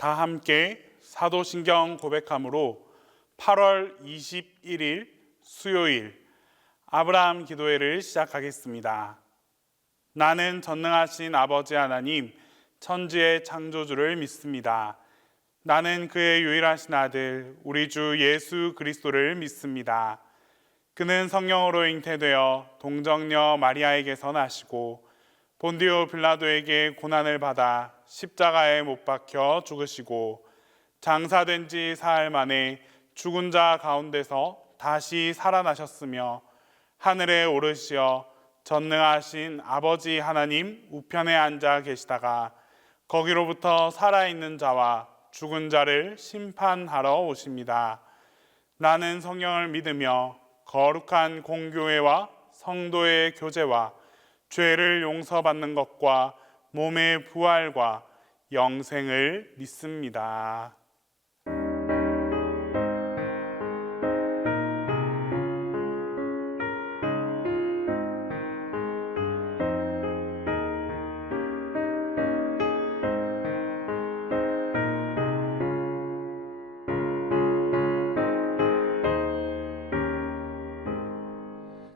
다 함께 사도신경 고백함으로 8월 21일 수요일 아브라함 기도회를 시작하겠습니다. 나는 전능하신 아버지 하나님, 천지의 창조주를 믿습니다. 나는 그의 유일하신 아들, 우리 주 예수 그리스도를 믿습니다. 그는 성령으로 잉태되어 동정녀 마리아에게서 나시고 본디오 빌라도에게 고난을 받아 십자가에 못 박혀 죽으시고 장사된 지 사흘 만에 죽은 자 가운데서 다시 살아나셨으며 하늘에 오르시어 전능하신 아버지 하나님 우편에 앉아 계시다가 거기로부터 살아있는 자와 죽은 자를 심판하러 오십니다. 나는 성령을 믿으며 거룩한 공교회와 성도의 교제와 죄를 용서받는 것과 몸의 부활과 영생을 믿습니다.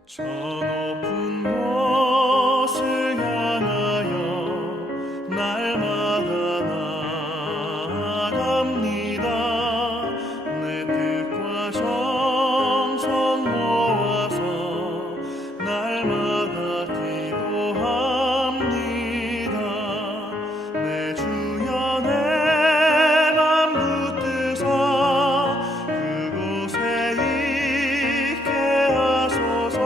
저 높은 곳을 향하여 날마다 나아갑니다. 내 뜻과 정성 모아서 날마다 기도합니다. 내 주여 내 맘 붙드사 그곳에 있게 하소서.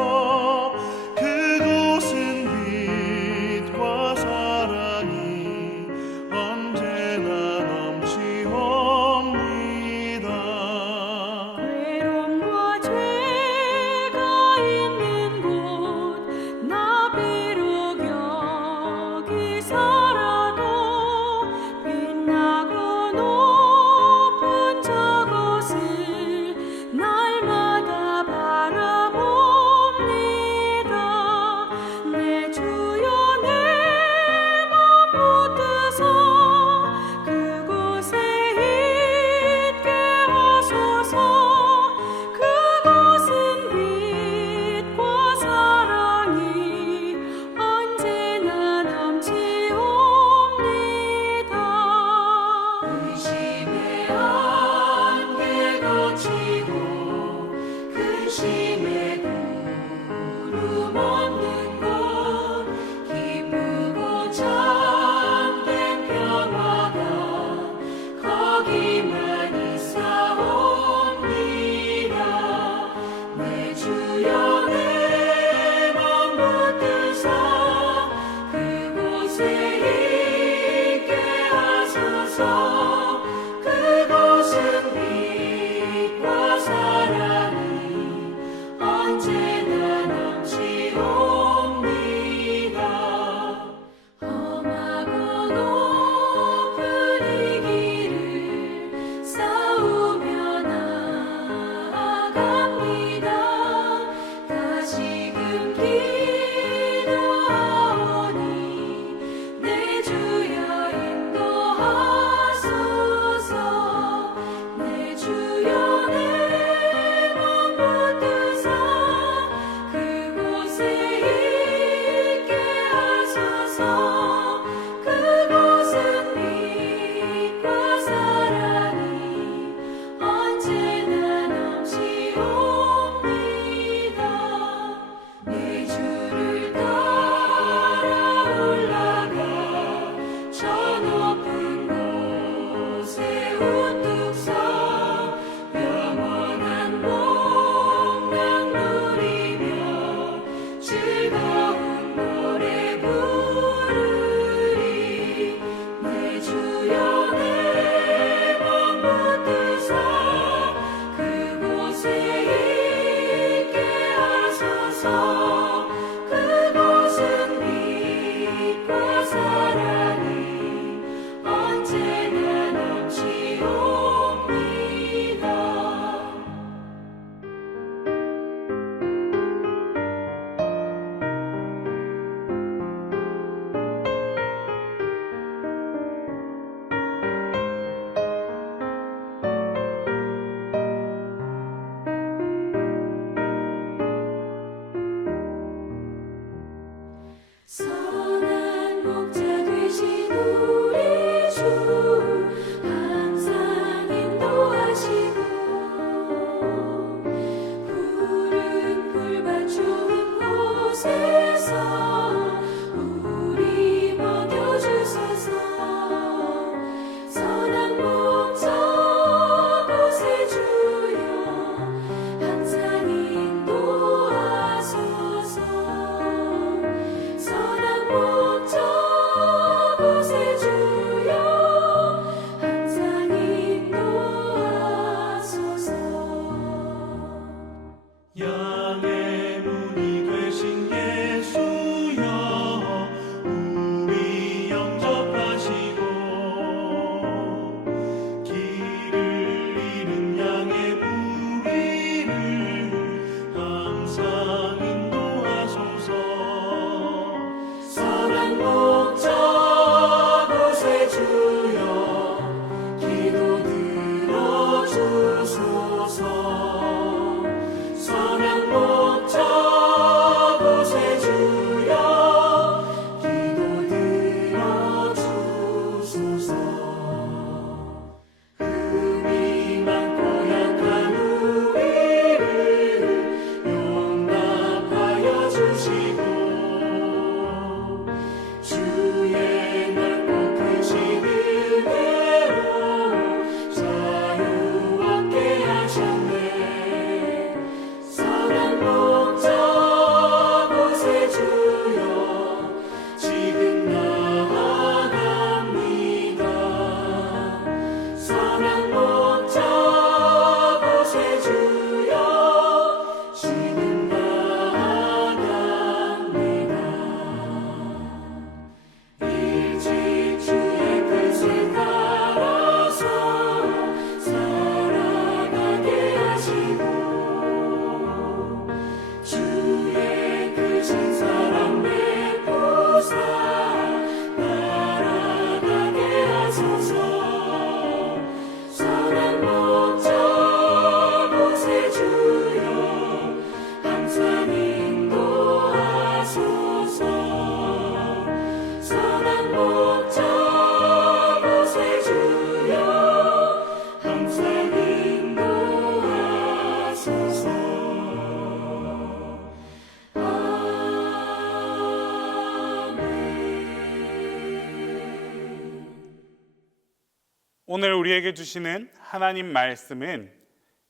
오늘 우리에게 주시는 하나님 말씀은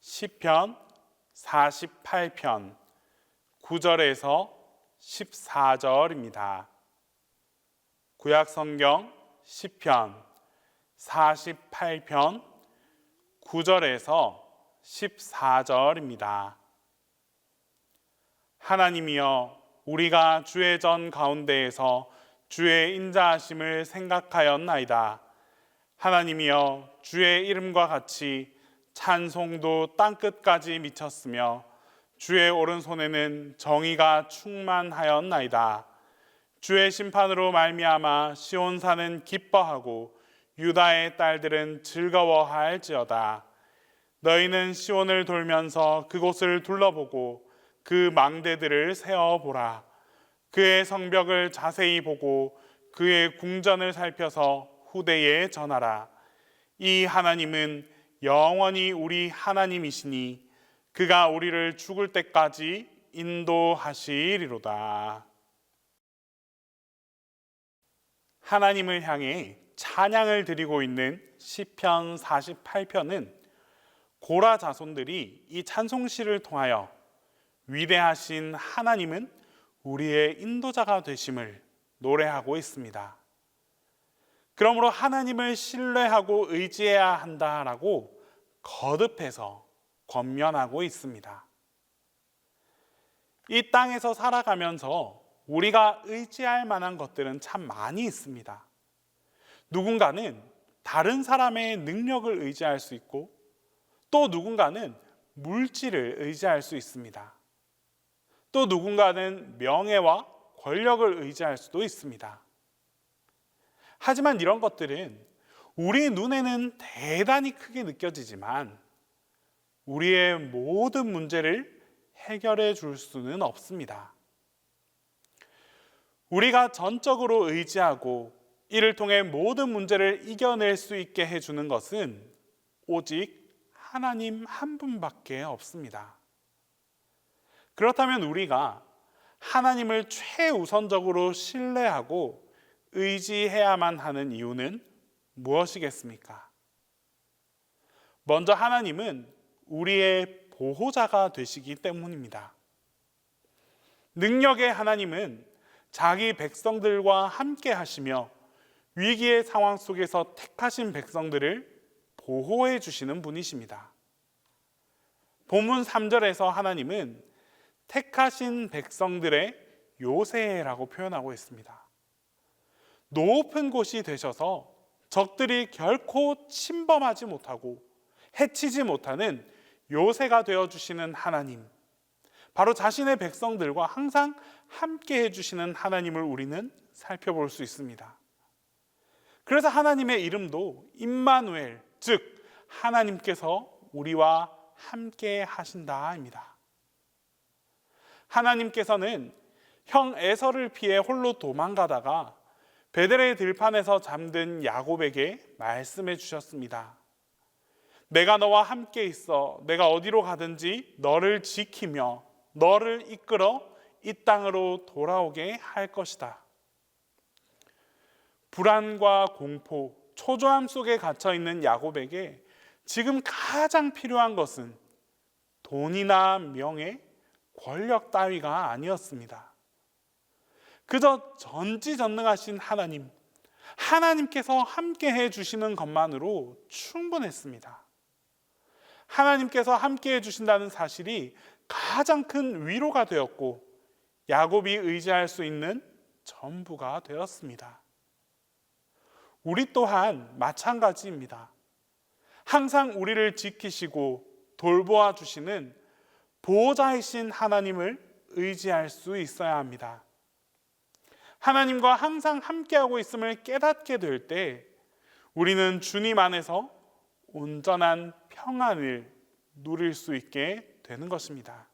시편 48편 9절에서 14절입니다. 구약 성경 시편 48편 9절에서 14절입니다. 하나님이여, 우리가 주의 전 가운데에서 주의 인자하심을 생각하였나이다. 하나님이여, 주의 이름과 같이 찬송도 땅끝까지 미쳤으며 주의 오른손에는 정의가 충만하였나이다. 주의 심판으로 말미암아 시온산은 기뻐하고 유다의 딸들은 즐거워할지어다. 너희는 시온을 돌면서 그곳을 둘러보고 그 망대들을 세어보라. 그의 성벽을 자세히 보고 그의 궁전을 살펴서 후대에 전하라. 이 하나님은 영원히 우리 하나님이시니 그가 우리를 죽을 때까지 인도하시리로다. 하나님을 향해 찬양을 드리고 있는 시편 48편은 고라 자손들이 이 찬송시를 통하여 위대하신 하나님은 우리의 인도자가 되심을 노래하고 있습니다. 그러므로 하나님을 신뢰하고 의지해야 한다라고 거듭해서 권면하고 있습니다. 이 땅에서 살아가면서 우리가 의지할 만한 것들은 참 많이 있습니다. 누군가는 다른 사람의 능력을 의지할 수 있고, 또 누군가는 물질을 의지할 수 있습니다. 또 누군가는 명예와 권력을 의지할 수도 있습니다. 하지만 이런 것들은 우리 눈에는 대단히 크게 느껴지지만 우리의 모든 문제를 해결해 줄 수는 없습니다. 우리가 전적으로 의지하고 이를 통해 모든 문제를 이겨낼 수 있게 해주는 것은 오직 하나님 한 분밖에 없습니다. 그렇다면 우리가 하나님을 최우선적으로 신뢰하고 의지해야만 하는 이유는 무엇이겠습니까? 먼저 하나님은 우리의 보호자가 되시기 때문입니다. 능력의 하나님은 자기 백성들과 함께 하시며 위기의 상황 속에서 택하신 백성들을 보호해 주시는 분이십니다. 본문 3절에서 하나님은 택하신 백성들의 요새라고 표현하고 있습니다. 높은 곳이 되셔서 적들이 결코 침범하지 못하고 해치지 못하는 요새가 되어주시는 하나님, 바로 자신의 백성들과 항상 함께 해주시는 하나님을 우리는 살펴볼 수 있습니다. 그래서 하나님의 이름도 임마누엘, 즉 하나님께서 우리와 함께 하신다입니다. 하나님께서는 형 에서를 피해 홀로 도망가다가 베델의 들판에서 잠든 야곱에게 말씀해 주셨습니다. 내가 너와 함께 있어 내가 어디로 가든지 너를 지키며 너를 이끌어 이 땅으로 돌아오게 할 것이다. 불안과 공포, 초조함 속에 갇혀 있는 야곱에게 지금 가장 필요한 것은 돈이나 명예, 권력 따위가 아니었습니다. 그저 전지전능하신 하나님, 하나님께서 함께 해주시는 것만으로 충분했습니다. 하나님께서 함께 해주신다는 사실이 가장 큰 위로가 되었고 야곱이 의지할 수 있는 전부가 되었습니다. 우리 또한 마찬가지입니다. 항상 우리를 지키시고 돌보아 주시는 보호자이신 하나님을 의지할 수 있어야 합니다. 하나님과 항상 함께하고 있음을 깨닫게 될 때 우리는 주님 안에서 온전한 평안을 누릴 수 있게 되는 것입니다.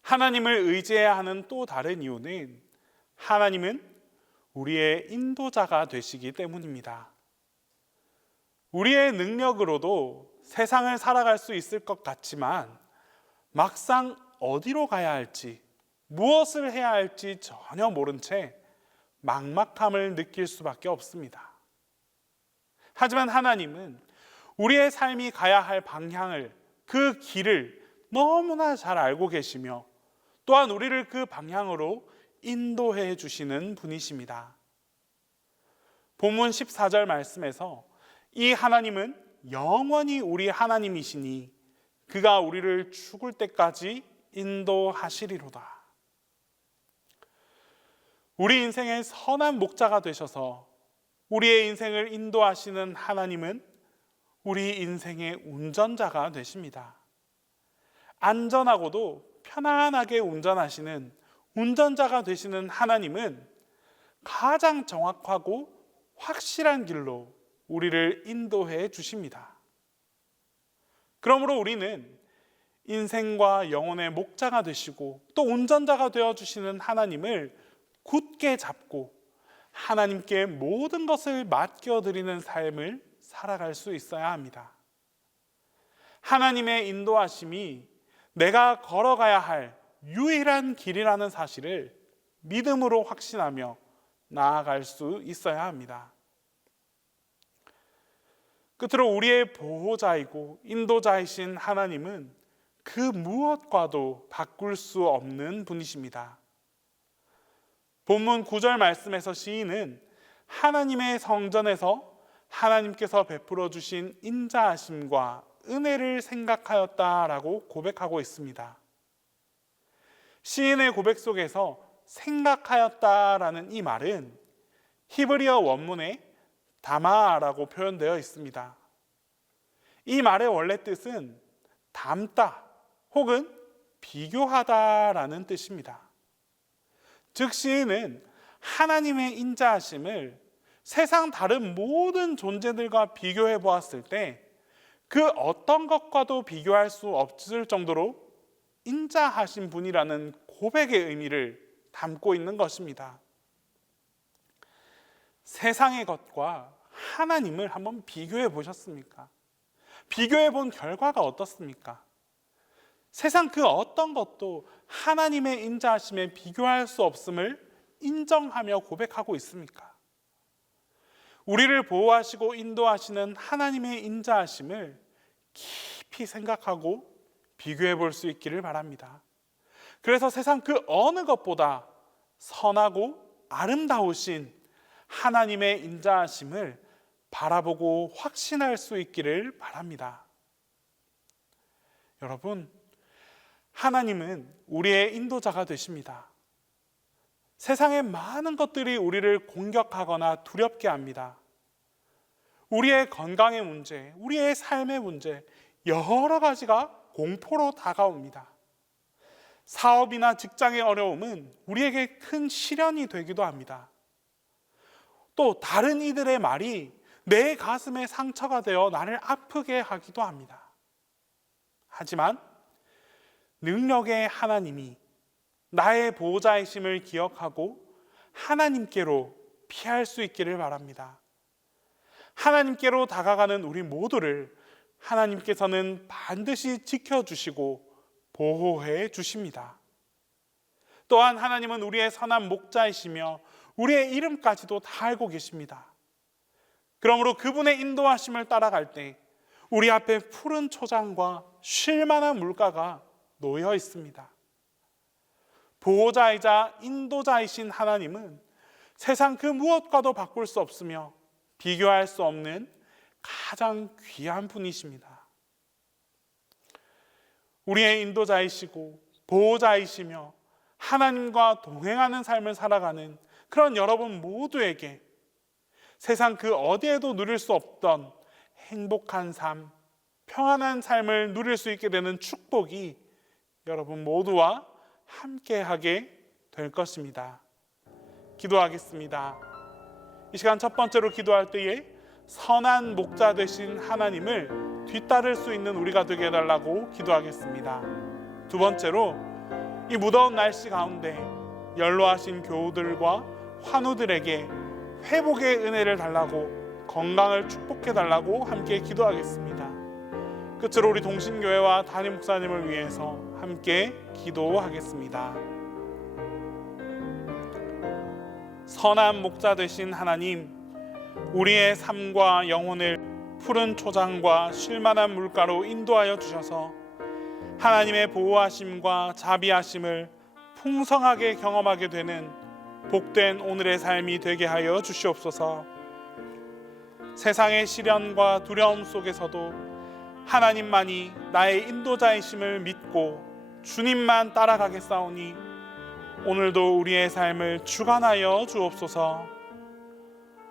하나님을 의지해야 하는 또 다른 이유는 하나님은 우리의 인도자가 되시기 때문입니다. 우리의 능력으로도 세상을 살아갈 수 있을 것 같지만 막상 어디로 가야 할지, 무엇을 해야 할지 전혀 모른 채 막막함을 느낄 수밖에 없습니다. 하지만 하나님은 우리의 삶이 가야 할 방향을, 그 길을 너무나 잘 알고 계시며 또한 우리를 그 방향으로 인도해 주시는 분이십니다. 본문 14절 말씀에서 이 하나님은 영원히 우리 하나님이시니 그가 우리를 죽을 때까지 인도하시리로다. 우리 인생의 선한 목자가 되셔서 우리의 인생을 인도하시는 하나님은 우리 인생의 운전자가 되십니다. 안전하고도 편안하게 운전하시는 운전자가 되시는 하나님은 가장 정확하고 확실한 길로 우리를 인도해 주십니다. 그러므로 우리는 인생과 영혼의 목자가 되시고 또 운전자가 되어 주시는 하나님을 굳게 잡고 하나님께 모든 것을 맡겨드리는 삶을 살아갈 수 있어야 합니다. 하나님의 인도하심이 내가 걸어가야 할 유일한 길이라는 사실을 믿음으로 확신하며 나아갈 수 있어야 합니다. 끝으로 우리의 보호자이고 인도자이신 하나님은 그 무엇과도 바꿀 수 없는 분이십니다. 본문 9절 말씀에서 시인은 하나님의 성전에서 하나님께서 베풀어 주신 인자하심과 은혜를 생각하였다라고 고백하고 있습니다. 시인의 고백 속에서 생각하였다라는 이 말은 히브리어 원문에 담아라고 표현되어 있습니다. 이 말의 원래 뜻은 담다 혹은 비교하다라는 뜻입니다. 즉 시인은 하나님의 인자하심을 세상 다른 모든 존재들과 비교해 보았을 때 그 어떤 것과도 비교할 수 없을 정도로 인자하신 분이라는 고백의 의미를 담고 있는 것입니다. 세상의 것과 하나님을 한번 비교해 보셨습니까? 비교해 본 결과가 어떻습니까? 세상 그 어떤 것도 하나님의 인자하심에 비교할 수 없음을 인정하며 고백하고 있습니까? 우리를 보호하시고 인도하시는 하나님의 인자하심을 깊이 생각하고 비교해 볼 수 있기를 바랍니다. 그래서 세상 그 어느 것보다 선하고 아름다우신 하나님의 인자하심을 바라보고 확신할 수 있기를 바랍니다. 여러분, 하나님은 우리의 인도자가 되십니다. 세상의 많은 것들이 우리를 공격하거나 두렵게 합니다. 우리의 건강의 문제, 우리의 삶의 문제, 여러 가지가 공포로 다가옵니다. 사업이나 직장의 어려움은 우리에게 큰 시련이 되기도 합니다. 또 다른 이들의 말이 내 가슴에 상처가 되어 나를 아프게 하기도 합니다. 하지만 능력의 하나님이 나의 보호자이심을 기억하고 하나님께로 피할 수 있기를 바랍니다. 하나님께로 다가가는 우리 모두를 하나님께서는 반드시 지켜주시고 보호해 주십니다. 또한 하나님은 우리의 선한 목자이시며 우리의 이름까지도 다 알고 계십니다. 그러므로 그분의 인도하심을 따라갈 때 우리 앞에 푸른 초장과 쉴만한 물가가 놓여 있습니다. 보호자이자 인도자이신 하나님은 세상 그 무엇과도 바꿀 수 없으며 비교할 수 없는 가장 귀한 분이십니다. 우리의 인도자이시고 보호자이시며 하나님과 동행하는 삶을 살아가는 그런 여러분 모두에게 세상 그 어디에도 누릴 수 없던 행복한 삶, 평안한 삶을 누릴 수 있게 되는 축복이 여러분 모두와 함께하게 될 것입니다. 기도하겠습니다. 이 시간 첫 번째로 기도할 때에 선한 목자 되신 하나님을 뒤따를 수 있는 우리가 되게 해달라고 기도하겠습니다. 두 번째로 이 무더운 날씨 가운데 연로하신 교우들과 환우들에게 회복의 은혜를 달라고, 건강을 축복해 달라고 함께 기도하겠습니다. 끝으로 우리 동신교회와 담임 목사님을 위해서 함께 기도하겠습니다. 선한 목자 되신 하나님, 우리의 삶과 영혼을 푸른 초장과 쉴만한 물가로 인도하여 주셔서 하나님의 보호하심과 자비하심을 풍성하게 경험하게 되는 복된 오늘의 삶이 되게 하여 주시옵소서. 세상의 시련과 두려움 속에서도 하나님만이 나의 인도자이심을 믿고 주님만 따라가겠사오니 오늘도 우리의 삶을 주관하여 주옵소서.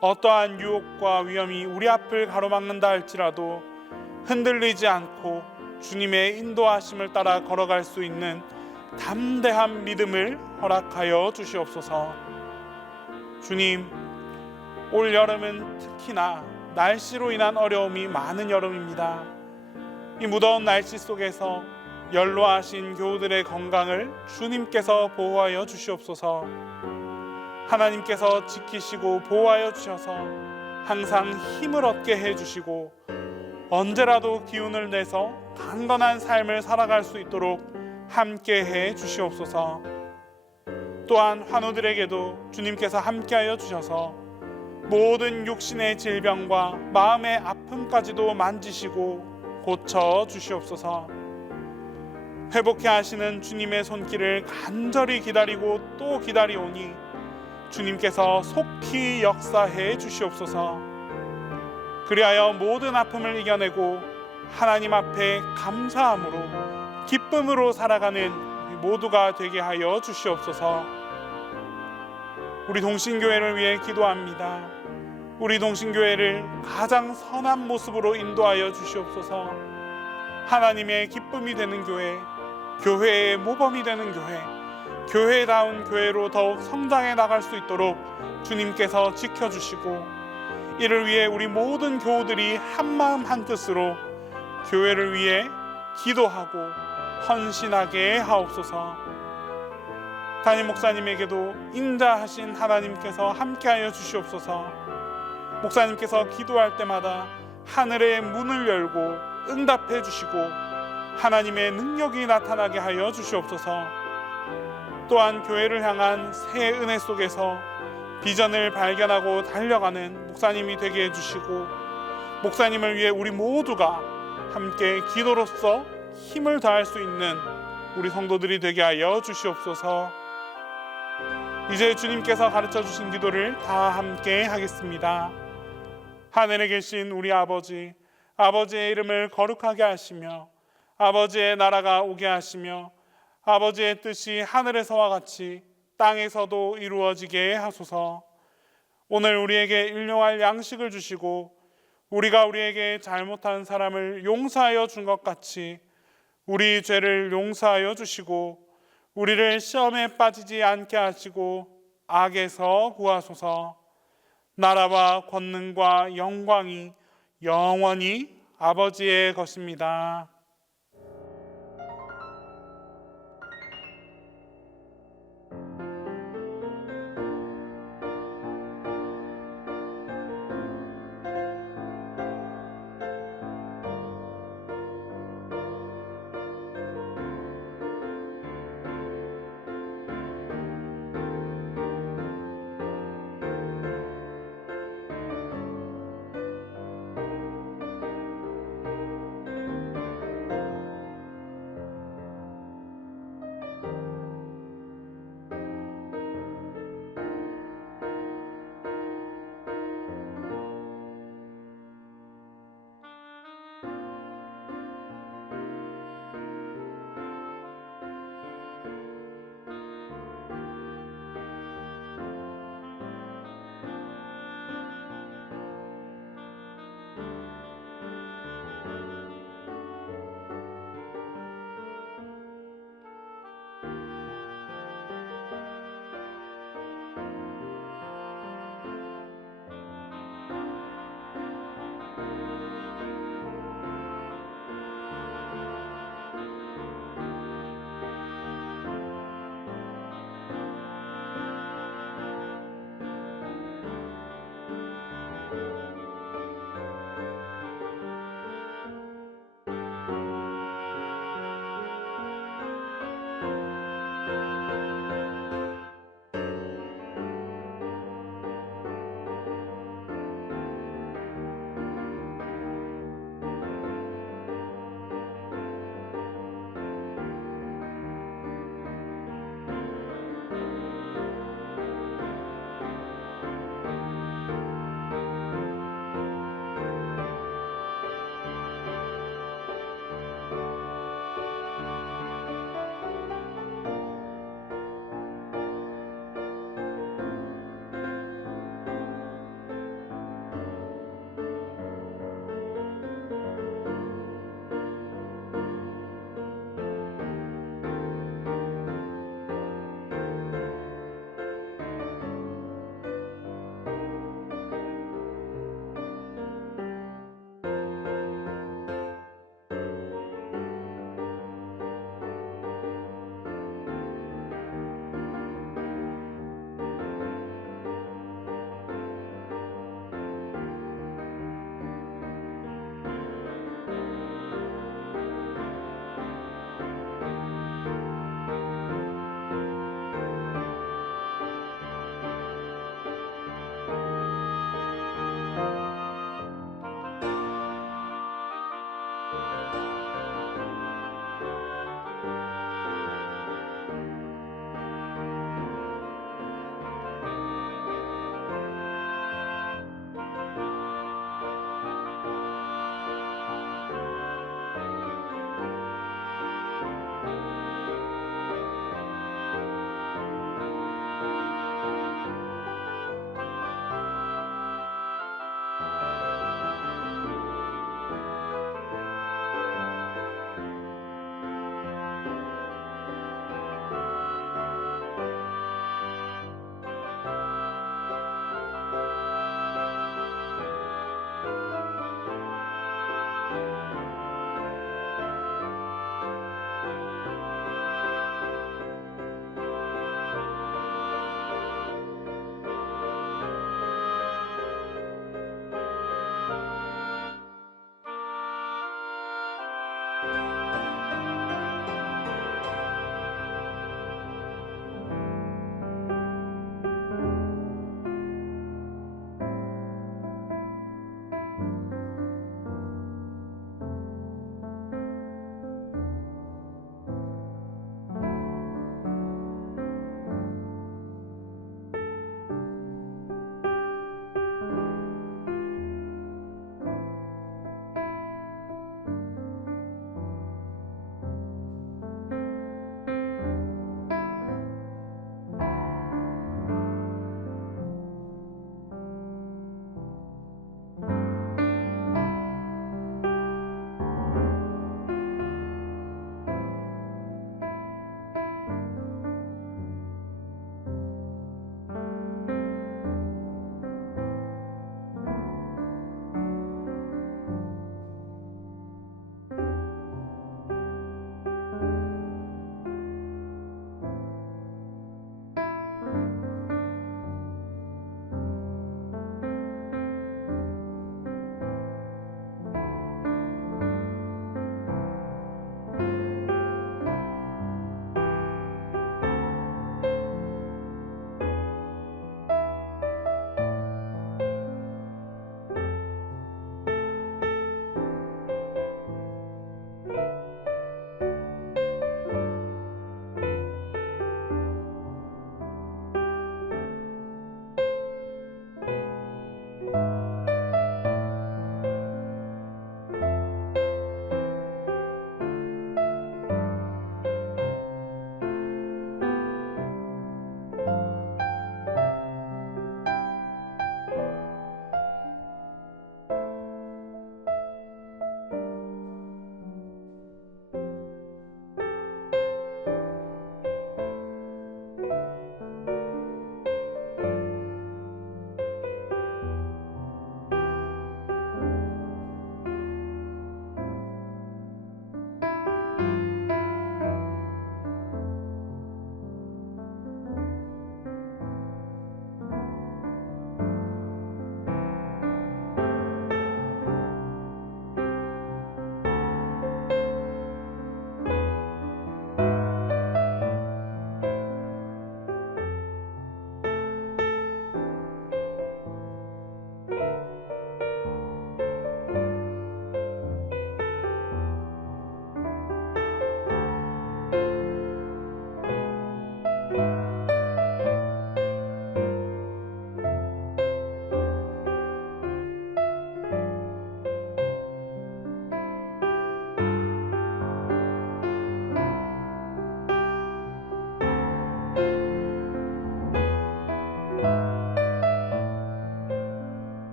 어떠한 유혹과 위험이 우리 앞을 가로막는다 할지라도 흔들리지 않고 주님의 인도하심을 따라 걸어갈 수 있는 담대한 믿음을 허락하여 주시옵소서. 주님, 올 여름은 특히나 날씨로 인한 어려움이 많은 여름입니다. 이 무더운 날씨 속에서 연로하신 교우들의 건강을 주님께서 보호하여 주시옵소서. 하나님께서 지키시고 보호하여 주셔서 항상 힘을 얻게 해주시고 언제라도 기운을 내서 강건한 삶을 살아갈 수 있도록 함께 해 주시옵소서. 또한 환우들에게도 주님께서 함께하여 주셔서 모든 육신의 질병과 마음의 아픔까지도 만지시고 고쳐 주시옵소서. 회복해 하시는 주님의 손길을 간절히 기다리고 또 기다리오니 주님께서 속히 역사해 주시옵소서. 그리하여 모든 아픔을 이겨내고 하나님 앞에 감사함으로 기쁨으로 살아가는 모두가 되게 하여 주시옵소서. 우리 동신교회를 위해 기도합니다. 우리 동신교회를 가장 선한 모습으로 인도하여 주시옵소서. 하나님의 기쁨이 되는 교회, 교회의 모범이 되는 교회, 교회다운 교회로 더욱 성장해 나갈 수 있도록 주님께서 지켜주시고 이를 위해 우리 모든 교우들이 한마음 한뜻으로 교회를 위해 기도하고 헌신하게 하옵소서. 담임 목사님에게도 인자하신 하나님께서 함께하여 주시옵소서. 목사님께서 기도할 때마다 하늘의 문을 열고 응답해 주시고 하나님의 능력이 나타나게 하여 주시옵소서. 또한 교회를 향한 새 은혜 속에서 비전을 발견하고 달려가는 목사님이 되게 해주시고 목사님을 위해 우리 모두가 함께 기도로서 힘을 다할 수 있는 우리 성도들이 되게 하여 주시옵소서. 이제 주님께서 가르쳐 주신 기도를 다 함께 하겠습니다. 하늘에 계신 우리 아버지, 아버지의 이름을 거룩하게 하시며 아버지의 나라가 오게 하시며 아버지의 뜻이 하늘에서와 같이 땅에서도 이루어지게 하소서. 오늘 우리에게 일용할 양식을 주시고 우리가 우리에게 잘못한 사람을 용서하여 준 것 같이 우리 죄를 용서하여 주시고 우리를 시험에 빠지지 않게 하시고 악에서 구하소서. 나라와 권능과 영광이 영원히 아버지의 것입니다.